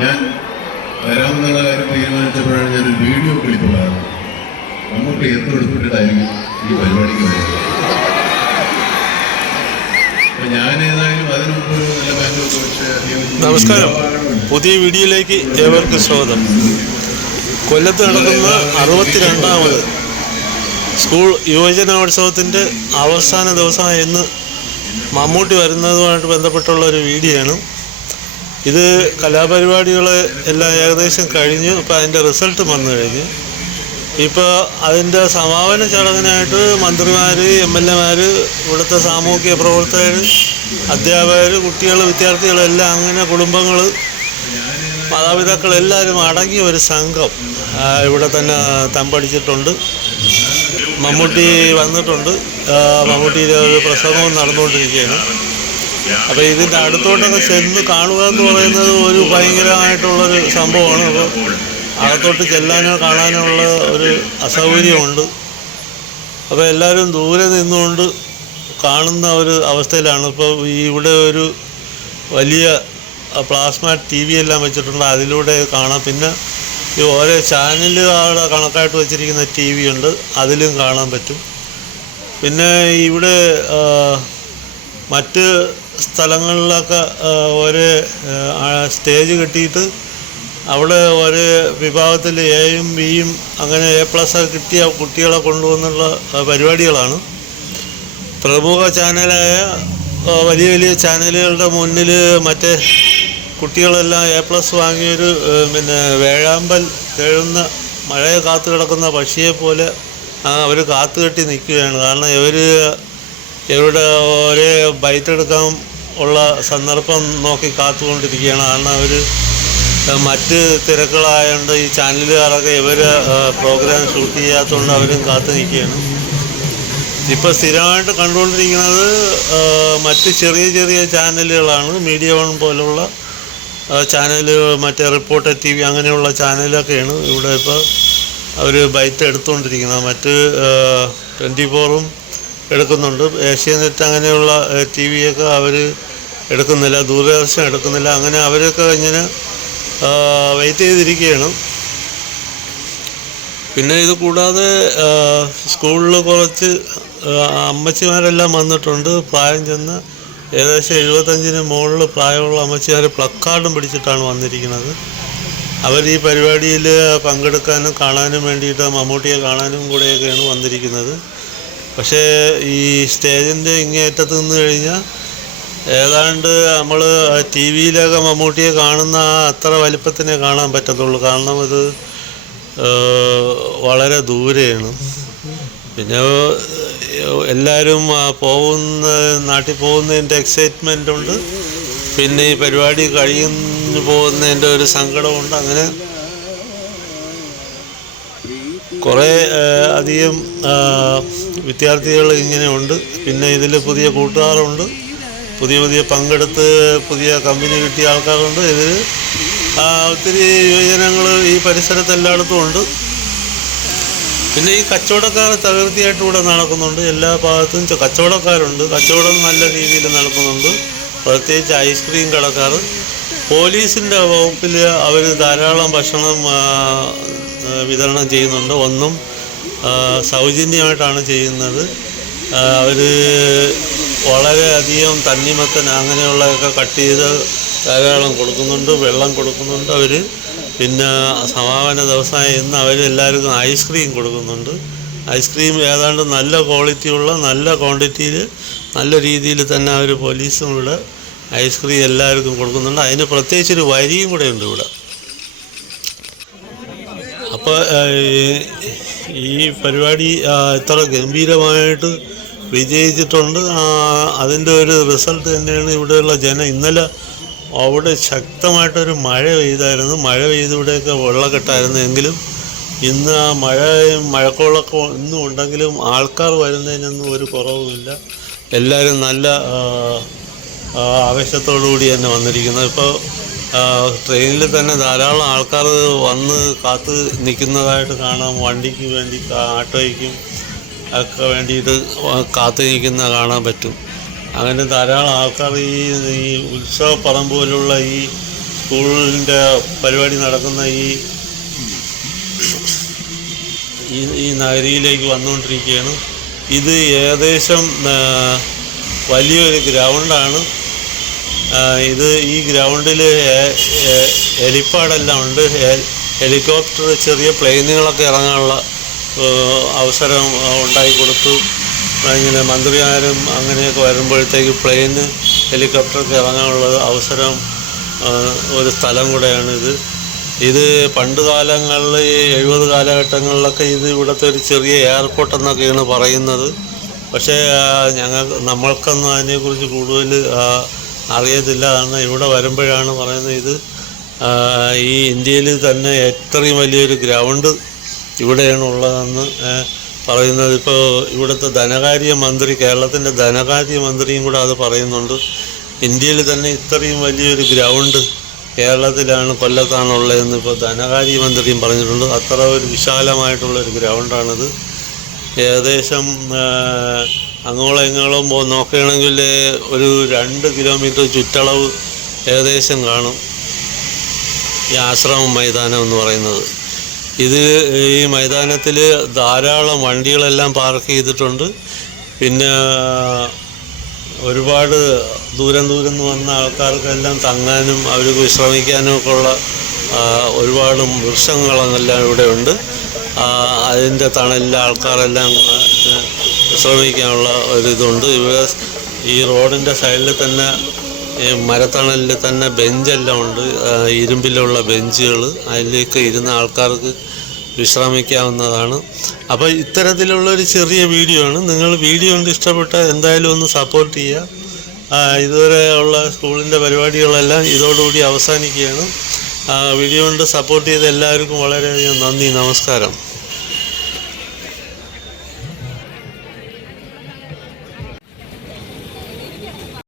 ഞാൻ വരാമെന്നുള്ള കാര്യം തീരുമാനിച്ചപ്പോഴാണ് ഞാനൊരു വീഡിയോ ക്ലിപ്പ് കാണുന്നത് നമുക്ക് എത്ര ഉൾപ്പെട്ടിട്ടായിരിക്കും ഈ പരിപാടിക്ക് വരുന്നത്? നമസ്കാരം. പുതിയ വീഡിയോയിലേക്ക് ഏവർക്കും സ്വാഗതം. കൊല്ലത്ത് നടക്കുന്ന അറുപത്തിരണ്ടാമത് സ്കൂൾ യുവജനോത്സവത്തിന്റെ അവസാന ദിവസമായ ഇന്ന് മമ്മൂട്ടി വരുന്നതുമായിട്ട് ബന്ധപ്പെട്ടുള്ള ഒരു വീഡിയോ ആണ് ഇത് കലാപരിപാടികൾ എല്ലാം ഏകദേശം കഴിഞ്ഞു. ഇപ്പോൾ അതിന്റെ റിസൾട്ട് വന്നു കഴിഞ്ഞു. ഇപ്പോൾ അതിന്റെ സമാപന ചടങ്ങിനായിട്ട് മന്ത്രിമാർ എം എൽ എമാർ ഇവിടുത്തെ സാമൂഹിക പ്രവർത്തകർ അധ്യാപകർ കുട്ടികൾ വിദ്യാർത്ഥികളെല്ലാം അങ്ങനെ കുടുംബങ്ങൾ മാതാപിതാക്കൾ എല്ലാവരും അടങ്ങിയ ഒരു സംഘം ഇവിടെ തന്നെ തമ്പടിച്ചിട്ടുണ്ട്. മമ്മൂട്ടി വന്നിട്ടുണ്ട്. മമ്മൂട്ടിയിലെ ഒരു പ്രസംഗവും നടന്നുകൊണ്ടിരിക്കുകയാണ്. അപ്പോൾ ഇതിന്റെ അടുത്തോട്ടൊക്കെ ചെന്ന് കാണുക എന്ന് പറയുന്നത് ഒരു ഭയങ്കരമായിട്ടുള്ളൊരു സംഭവമാണ്. അപ്പോൾ അകത്തോട്ട് ചെല്ലാനോ കാണാനോ ഉള്ള ഒരു അസൗകര്യമുണ്ട്. അപ്പോൾ എല്ലാവരും ദൂരെ നിന്നുകൊണ്ട് കാണുന്ന ഒരു അവസ്ഥയിലാണ്. ഇപ്പോൾ ഇവിടെ ഒരു വലിയ പ്ലാസ്മ ടി വി എല്ലാം വെച്ചിട്ടുണ്ട്. അതിലൂടെ കാണാം. പിന്നെ ഈ ഓരോ ചാനലുകളുടെ കണക്കായിട്ട് വെച്ചിരിക്കുന്ന ടി വി ഉണ്ട്. അതിലും കാണാൻ പറ്റും. പിന്നെ ഇവിടെ മറ്റ് സ്ഥലങ്ങളിലൊക്കെ ഒരു സ്റ്റേജ് കെട്ടിയിട്ട് അവിടെ ഒരു വിഭാഗത്തിൽ എയും ബിയും അങ്ങനെ എ പ്ലസ് കിട്ടിയ കുട്ടികളെ കൊണ്ടുവന്നുള്ള പരിപാടികളാണ്. പ്രമുഖ ചാനലായ വലിയ വലിയ ചാനലുകളുടെ മുന്നിൽ മറ്റേ കുട്ടികളെല്ലാം എ പ്ലസ് വാങ്ങിയൊരു പിന്നെ വേഴാമ്പൽ തേഴുന്ന മഴയെ കാത്തു കിടക്കുന്ന പക്ഷിയെ പോലെ അവർ കാത്തു കെട്ടി നിൽക്കുകയാണ്. കാരണം ഇവർ ഇവരുടെ ഒരേ ബൈറ്റ് എടുക്കാൻ ഉള്ള സന്ദർഭം നോക്കി കാത്തുകൊണ്ടിരിക്കുകയാണ്. കാരണം അവർ മറ്റ് തിരക്കുകളായതുകൊണ്ട് ഈ ചാനലുകാരൊക്കെ ഇവർ പ്രോഗ്രാം ഷൂട്ട് ചെയ്യാത്തതുകൊണ്ട് അവരും കാത്തു നിൽക്കുകയാണ്. ഇപ്പോൾ സ്ഥിരമായിട്ട് കണ്ടുകൊണ്ടിരിക്കുന്നത് മറ്റ് ചെറിയ ചെറിയ ചാനലുകളാണ്. മീഡിയ വൺ പോലുള്ള ചാനലുകൾ മറ്റേ റിപ്പോർട്ടർ ടി വി അങ്ങനെയുള്ള ചാനലൊക്കെയാണ് ഇവിടെ ഇപ്പോൾ അവർ ബൈറ്റ് എടുത്തുകൊണ്ടിരിക്കുന്നത് മറ്റ് ട്വന്റി ഫോറും എടുക്കുന്നുണ്ട്. ഏഷ്യാനെറ്റ് അങ്ങനെയുള്ള ടി വിയൊക്കെ അവർ എടുക്കുന്നില്ല ദൂരദർശൻ എടുക്കുന്നില്ല. അങ്ങനെ അവരൊക്കെ ഇങ്ങനെ വെയിറ്റ് ചെയ്തിരിക്കുകയാണ്. പിന്നെ ഇത് കൂടാതെ സ്കൂളിൽ കുറച്ച് അമ്മച്ചിമാരെല്ലാം വന്നിട്ടുണ്ട്. പ്രായം ചെന്ന് ഏകദേശം എഴുപത്തഞ്ചിന് മുകളിൽ പ്രായമുള്ള അമ്മച്ചിമാർ പ്ലക്കാർഡും പിടിച്ചിട്ടാണ് വന്നിരിക്കുന്നത്. അവർ ഈ പരിപാടിയിൽ പങ്കെടുക്കാനും കാണാനും വേണ്ടിയിട്ട് മമ്മൂട്ടിയെ കാണാനും കൂടെയൊക്കെയാണ് വന്നിരിക്കുന്നത്. പക്ഷേ ഈ സ്റ്റേജിന്റെ ഇങ്ങേറ്റത്ത് നിന്ന് കഴിഞ്ഞാൽ ഏതാണ്ട് നമ്മൾ ടി വിയിലൊക്കെ മമ്മൂട്ടിയെ കാണുന്ന അത്ര വലിപ്പത്തിനെ കാണാൻ പറ്റത്തുള്ളൂ. കാരണം ഇത് വളരെ ദൂരെയാണ്. പിന്നെ എല്ലാവരും പോകുന്ന നാട്ടിൽ പോകുന്നതിന്റെ എക്സൈറ്റ്മെന്റ് ഉണ്ട്. പിന്നെ ഈ പരിപാടി കഴിയുന്നു പോകുന്നതിന്റെ ഒരു സങ്കടമുണ്ട്. അങ്ങനെ കുറേ അധികം വിദ്യാർത്ഥികൾ ഇങ്ങനെയുണ്ട് പിന്നെ ഇതിൽ പുതിയ കൂട്ടുകാരുണ്ട്. പുതിയ പുതിയ പങ്കെടുത്ത് പുതിയ കമ്പനി കിട്ടിയ ആൾക്കാരുണ്ട്. ഇതിൽ ഒത്തിരി യുവജനങ്ങൾ ഈ പരിസരത്ത് എല്ലായിടത്തും ഉണ്ട്. പിന്നെ ഈ കച്ചവടക്കാർ തകൃതിയായിട്ട് ഇവിടെ നടക്കുന്നുണ്ട്. എല്ലാ ഭാഗത്തും കച്ചവടക്കാരുണ്ട്. കച്ചവടം നല്ല രീതിയിൽ നടക്കുന്നുണ്ട്. പ്രത്യേകിച്ച് ഐസ്ക്രീം കടക്കാർ. പോലീസിന്റെ വകുപ്പിൽ അവർ ധാരാളം ഭക്ഷണം വിതരണം ചെയ്യുന്നുണ്ട്. ഒന്നും സൗജന്യമായിട്ടാണ് ചെയ്യുന്നത്. അവർ വളരെയധികം തണ്ണിമത്തൻ അങ്ങനെയുള്ളതൊക്കെ കട്ട് ചെയ്ത് ധാരാളം കൊടുക്കുന്നുണ്ട് വെള്ളം കൊടുക്കുന്നുണ്ട് അവർ പിന്നെ സമാപന ദിവസമായ ഇന്ന് അവരെല്ലാവർക്കും ഐസ്ക്രീം കൊടുക്കുന്നുണ്ട്. ഐസ്ക്രീം ഏതാണ്ട് നല്ല ക്വാളിറ്റിയുള്ള നല്ല ക്വാണ്ടിറ്റിയിൽ നല്ല രീതിയിൽ തന്നെ അവർ പോലീസും ഇവിടെ ഐസ്ക്രീം എല്ലാവർക്കും കൊടുക്കുന്നുണ്ട്. അതിന് പ്രത്യേകിച്ചൊരു വരിയും കൂടെ ഉണ്ട് ഇവിടെ. അപ്പോൾ ഈ പരിപാടി ഇത്ര ഗംഭീരമായിട്ട് വിജയിച്ചിട്ടുണ്ട്. അതിന്റെ ഒരു റിസൾട്ട് തന്നെയാണ് ഇവിടെയുള്ള ജനം. ഇന്നലെ അവിടെ ശക്തമായിട്ടൊരു മഴ പെയ്തായിരുന്നു. മഴ പെയ്ത് ഇവിടെയൊക്കെ വെള്ളക്കെട്ടായിരുന്നു എങ്കിലും ഇന്ന് ആ മഴ മഴക്കോളൊക്കെ ഇന്നും ഉണ്ടെങ്കിലും ആൾക്കാർ വരുന്നതിനൊന്നും ഒരു കുറവുമില്ല. എല്ലാവരും നല്ല ആവേശത്തോടു കൂടി തന്നെ വന്നിരിക്കുന്നത്. ഇപ്പോൾ ട്രെയിനിൽ തന്നെ ധാരാളം ആൾക്കാർ വന്ന് കാത്ത് നിൽക്കുന്നതായിട്ട് കാണാം. വണ്ടിക്ക് വേണ്ടി ആട്ടോയ്ക്കും ഒക്കെ വേണ്ടിയിട്ട് കാത്തു നിൽക്കുന്ന കാണാൻ പറ്റും. അങ്ങനെ ധാരാളം ആൾക്കാർ ഈ ഈ ഉത്സവ പറമ്പ് പോലുള്ള ഈ സ്കൂളിന്റെ പരിപാടി നടക്കുന്ന ഈ ഈ നഗരിയിലേക്ക് വന്നുകൊണ്ടിരിക്കുകയാണ്. ഇത് ഏകദേശം വലിയൊരു ഗ്രൗണ്ടാണ്. ഇത് ഈ ഗ്രൗണ്ടിൽ ഹെലിപ്പാഡെല്ലാം ഉണ്ട്. ഹെലികോപ്റ്റർ ചെറിയ പ്ലെയിനുകളൊക്കെ ഇറങ്ങാനുള്ള അവസരം ഉണ്ടാക്കി കൊടുത്തു. ഇങ്ങനെ മന്ത്രിമാരും അങ്ങനെയൊക്കെ വരുമ്പോഴത്തേക്ക് പ്ലെയിന് ഹെലികോപ്റ്ററൊക്കെ ഇറങ്ങാനുള്ള അവസരം ഒരു സ്ഥലം ഇത്. ഇത് പണ്ട് കാലങ്ങളിൽ എഴുപത് കാലഘട്ടങ്ങളിലൊക്കെ ഇത് ഇവിടുത്തെ ഒരു ചെറിയ എയർപോർട്ട് എന്നൊക്കെയാണ് പറയുന്നത്. പക്ഷേ ഞങ്ങൾ നമ്മൾക്കൊന്നും അതിനെക്കുറിച്ച് കൂടുതൽ അറിയത്തില്ല. കാരണം ഇവിടെ വരുമ്പോഴാണ് പറയുന്നത് ഇത്. ഈ ഇന്ത്യയിൽ തന്നെ എത്രയും വലിയൊരു ഗ്രൗണ്ട് ഇവിടെയാണ് ഉള്ളതെന്ന് പറയുന്നത്. ഇപ്പോൾ ഇവിടുത്തെ ധനകാര്യ മന്ത്രി കേരളത്തിന്റെ ധനകാര്യ മന്ത്രിയും കൂടെ അത് പറയുന്നുണ്ട്. ഇന്ത്യയിൽ തന്നെ ഇത്രയും വലിയൊരു ഗ്രൗണ്ട് കേരളത്തിലാണ് കൊല്ലത്താണുള്ളതെന്ന് ഇപ്പോൾ ധനകാര്യ മന്ത്രിയും പറഞ്ഞിട്ടുണ്ട്. അത്ര ഒരു വിശാലമായിട്ടുള്ളൊരു ഗ്രൗണ്ടാണിത്. ഏകദേശം അങ്ങോളം ഇങ്ങോളം പോ നോക്കുകയാണെങ്കിൽ ഒരു രണ്ട് കിലോമീറ്റർ ചുറ്റളവ് ഏകദേശം കാണും. ഈ ആശ്രമം മൈതാനം എന്ന് പറയുന്നത്. ഇത് ഈ മൈതാനത്തിൽ ധാരാളം വണ്ടികളെല്ലാം പാർക്ക് ചെയ്തിട്ടുണ്ട്. പിന്നെ ഒരുപാട് ദൂരം ദൂരം നിന്ന് വന്ന ആൾക്കാർക്കെല്ലാം തങ്ങാനും അവർക്ക് വിശ്രമിക്കാനും ഒക്കെ ഉള്ള ഒരുപാട് വൃക്ഷങ്ങളെല്ലാം ഇവിടെ ഉണ്ട്. അതിന്റെ തണലിൽ ആൾക്കാരെല്ലാം ആ, വിശ്രമിക്കാനുള്ള ഒരിതുണ്ട്. ഇവിടെ ഈ റോഡിന്റെ സൈഡിൽ തന്നെ ഈ മരത്തണലിൽ തന്നെ ബെഞ്ചെല്ലാം ഉണ്ട്. ഇരുമ്പിലുള്ള ബെഞ്ചുകൾ അതിലേക്ക് ഇരുന്ന ആൾക്കാർക്ക് വിശ്രമിക്കാവുന്നതാണ്. അപ്പോൾ ഇത്തരത്തിലുള്ള ഒരു ചെറിയ വീഡിയോ ആണ്. നിങ്ങൾ വീഡിയോ കൊണ്ട് ഇഷ്ടപ്പെട്ട എന്തായാലും ഒന്ന് സപ്പോർട്ട് ചെയ്യുക ഇതുവരെ ഉള്ള സ്കൂളിന്റെ പരിപാടികളെല്ലാം ഇതോടുകൂടി അവസാനിക്കുകയാണ്. വീഡിയോ കൊണ്ട് സപ്പോർട്ട് ചെയ്ത എല്ലാവർക്കും വളരെയധികം നന്ദി. നമസ്കാരം.